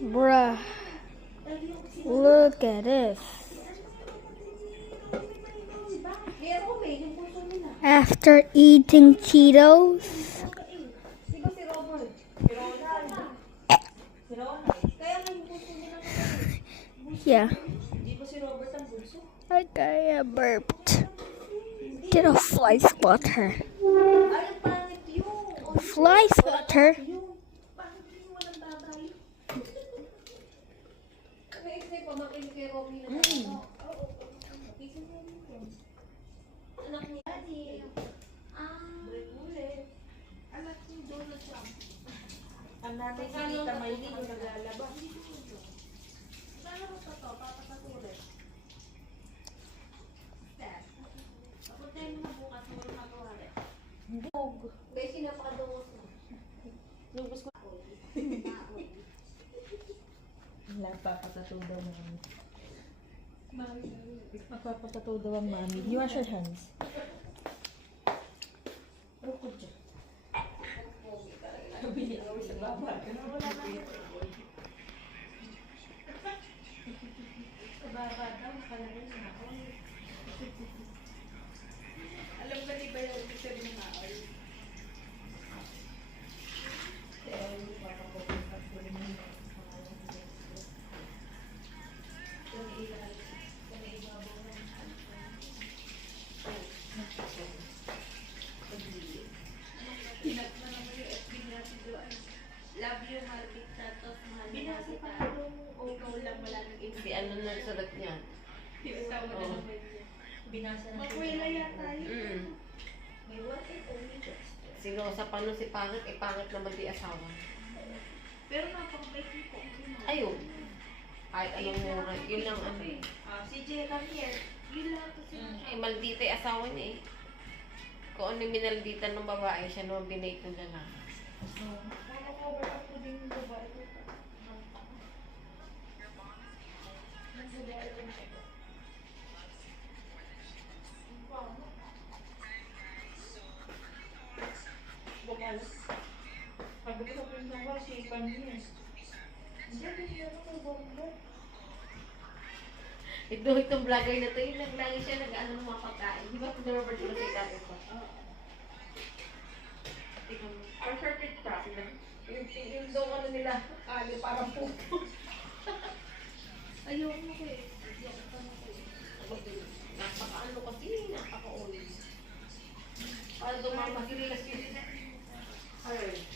Bruh. Look at this. After eating Cheetos. Yeah. Like I burped. Get a fly swatter. Fly swatter? Ang nanay si Tita Maylin yung naglalaba. Magpapatato daw mami. Magpapatato daw ang mami. You wash your hands. Rukod dyan. Sa baba. Sa baba daw, kalagay na ako. Alam ba di ba yung picture ng maol? Love you, Marvin Santos. Binasa pa yung ikaw lang wala nang ibig. Si ano na sulat niya? Asawa na naman niya. Binasa na siya. Magwela yata yun. May what if only just. Sino sa paano si pangit, pangit naman di asawa. Pero napang-bait niyo po. Ayun. Kahit anong mura. Yun lang ano. Si Jera here. Yun lang kasi. Maldita yung asawa niya eh. Kung ano yung minalditan ng babae, siya naman binate ng lalaki. Cover up ko din yung babae ko. Pag ko po yung nawa, si Panya. Hindi, hindi ako kay Bombo. Itong vlogger na to, yung lagi siya nag-ano ng mga pagkain. Di ba kung Robert ko sa dati pa? Perfect pa. Yung daw ano nila, kali parang pupo. Ayaw mo ko eh. Napaka-ano kasi, napaka-oil. Para dumang magkirilas-kirilas. Ay.